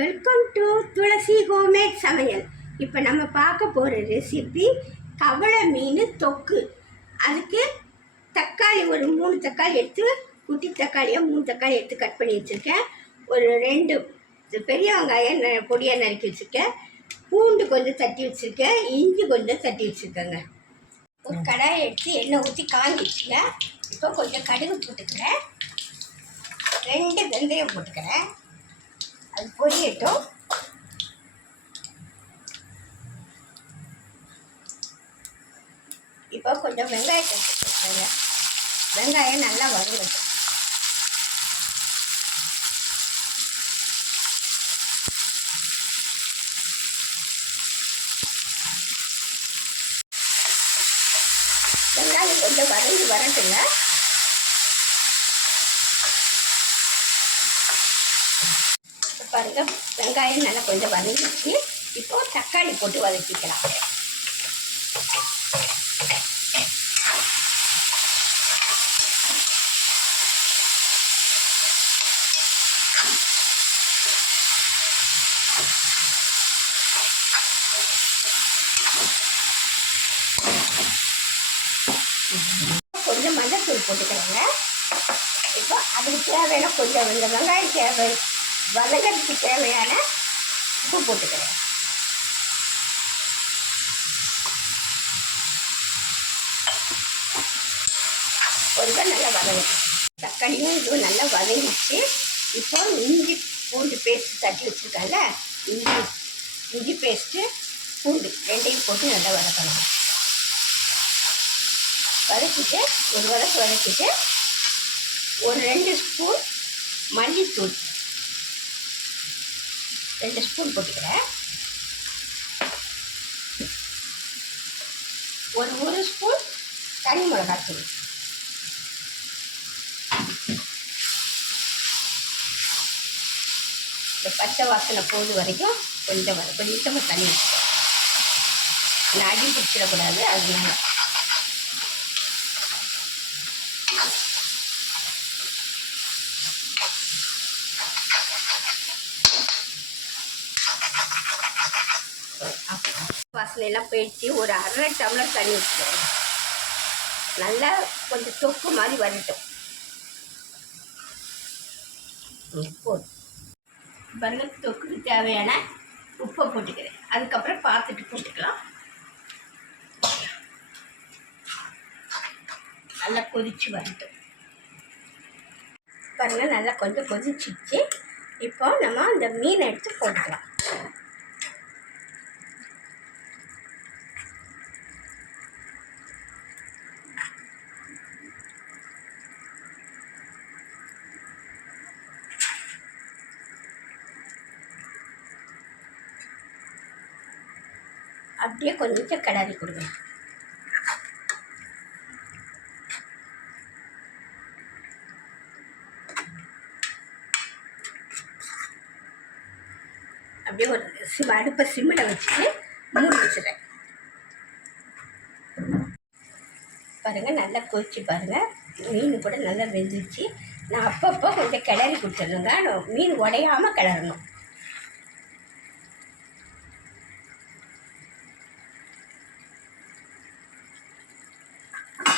Welcome to Thulasi homemade சமையல். இப்போ நம்ம பார்க்க போகிற ரெசிபி கவளை மீன் தொக்கு. அதுக்கு தக்காளி ஒரு 3 தக்காளி எடுத்து, குட்டி தக்காளியாக 3 தக்காளி எடுத்து கட் பண்ணி வச்சுருக்கேன். ஒரு 2 பெரிய வெங்காயம் பொடியாக நறுக்கி வச்சுருக்கேன். பூண்டு கொஞ்சம் தட்டி வச்சுருக்கேன். இஞ்சி கொஞ்சம் தட்டி வச்சுருக்கேங்க. ஒரு கடாயை எடுத்து எண்ணெய் ஊற்றி காஞ்சிச்சுங்க. இப்போ கொஞ்சம் கடுகு போட்டுக்கிறேன். 2 வெந்தயம் போட்டுக்கிறேன். அது பொரியட்டும். இப்போ கொஞ்சம் வெங்காயத்தை போட்டுக்கோங்க. வெங்காயம் நல்லா வதங்கட்டும். வெங்காயம் கொஞ்சம் வதங்கி வரட்டுங்க. பாருங்க, வெங்காயம் நல்லா கொஞ்சம் வதங்கிச்சு. இப்போ தக்காளி போட்டு வதக்கிக்கலாம். கொஞ்சம் மஞ்சள் போட்டுக்கிறேங்க. இப்போ அதுக்கு தேவையான கொஞ்சம் இந்த வெங்காயம் தேவை வதங்கிறதுக்கு தேவையான உப்பு போட்டுக்கிறேன். கொஞ்சம் நல்லா வதங்கும். தக்காளியும் இதுவும் நல்லா வதங்கிச்சு. இப்போ இஞ்சி பூண்டு பேஸ்ட்டு தட்டி வச்சுருக்காங்க. இஞ்சி பேஸ்ட்டு பூண்டு 2ஐயும் போட்டு நல்லா வதக்கணும். வதக்கிட்டு ஒரு வதக்கிட்டு ஒரு 2 ஸ்பூன் மல்லித்தூள் 2 ஸ்பூன் போட்டுக்கிறேன். ஒரு ஸ்பூன் தனி மிளகாத்தூள். இந்த பச்சை வாசனை போது வரைக்கும் கொஞ்சமாக தண்ணி வச்சுக்கோங்க. அடி பிடிச்சிடக்கூடாது. அதனால வாசனையெல்லாம் போயிடுச்சு. ஒரு 1/2 டம்ளர் தண்ணி வச்சுக்கோங்க. நல்லா கொஞ்சம் தொக்கு மாதிரி வரட்டும். பாருங்க, தொக்குக்கு தேவையான உப்பை போட்டுக்கிறேன். அதுக்கப்புறம் பார்த்துட்டு போட்டுக்கலாம். நல்லா கொதிச்சு வரட்டும். பாருங்க, நல்லா கொஞ்சம் கொதிச்சிச்சு. இப்போ நம்ம இந்த மீனை எடுத்து போட்டுக்கலாம். அப்படியே கொஞ்சம் கிளறி கொடுங்க. அப்படியே ஒரு அடுப்பை சிம்மில் வச்சுட்டு மூடி வச்சுறேன். பாருங்கள், நல்லா கொதிச்சு பாருங்கள். மீன் கூட நல்லா வெந்துச்சு. நான் அப்பப்போ கொஞ்சம் கிளறி கொடுத்துருங்க. மீன் உடையாமல் கிளறணும்.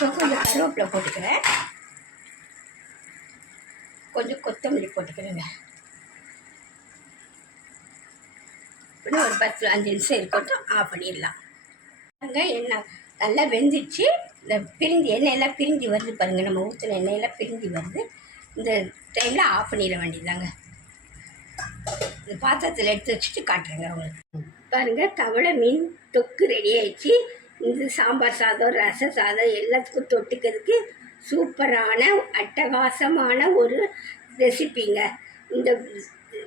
கொஞ்சம் கருவேப்பிலை போட்டுக்கிறேன். கொஞ்சம் கொத்தமல்லி போட்டுக்கிறேங்க. இன்னும் ஒரு 10-5 நிமிஷம் இருக்கட்டும். ஆஃப் பண்ணிடலாம். அங்கே எண்ணெய் நல்லா வெந்துச்சு. இந்த எண்ணெயெல்லாம் பிரிஞ்சு வருது பாருங்கள். நம்ம ஊற்றின எண்ணெயெல்லாம் பிரிஞ்சு வருது. இந்த டைமில் ஆஃப் பண்ணிட வேண்டியதாங்க. இந்த பாத்திரத்தில் எடுத்து வச்சுட்டு காட்டுறேங்க உங்களுக்கு. பாருங்கள், கவளை மீன் தொக்கு ரெடி ஆயிடுச்சு. இந்த சாம்பார் சாதம், ரச சாதம் எல்லாத்துக்கும் தொட்டுக்கிறதுக்கு சூப்பரான அட்டகாசமான ஒரு ரெசிபிங்க. இந்த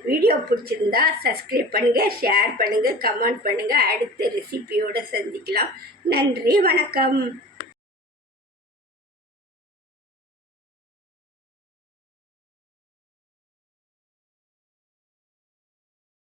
வீடியோ பிடிச்சிருந்தா சப்ஸ்கிரைப் பண்ணுங்கள், ஷேர் பண்ணுங்கள், கமெண்ட் பண்ணுங்கள். அடுத்த ரெசிபியோடு சந்திக்கலாம். நன்றி, வணக்கம்.